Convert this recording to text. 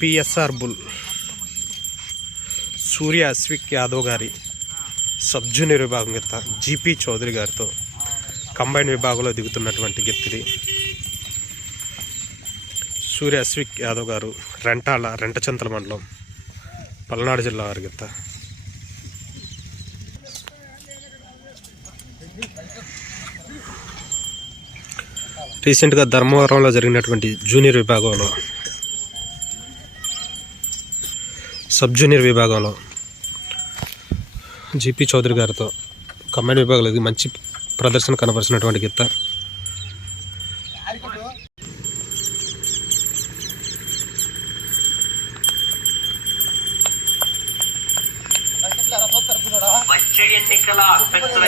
PSR bull సూర్య అశ్విక్ యాదవ్ గారి sub junior విభాగం గెత్త GP Chowdary గారితో కంబైన్ విభాగంలో దిగుతున్నటువంటి గెత్తిది. సూర్య అశ్విక్ యాదవ్ గారు రెంటచంతల మండలం పల్నాడు జిల్లా వారి గెత్త. రీసెంట్గా ధర్మవరంలో జరిగినటువంటి జూనియర్ విభాగంలో సబ్ జూనియర్ విభాగంలో జీపీ చౌదరి గారితో కంబైన్ విభాగంలో మంచి ప్రదర్శన కనపరిచినటువంటి గీత. వచ్చే ఎన్నికల అభ్యర్థుల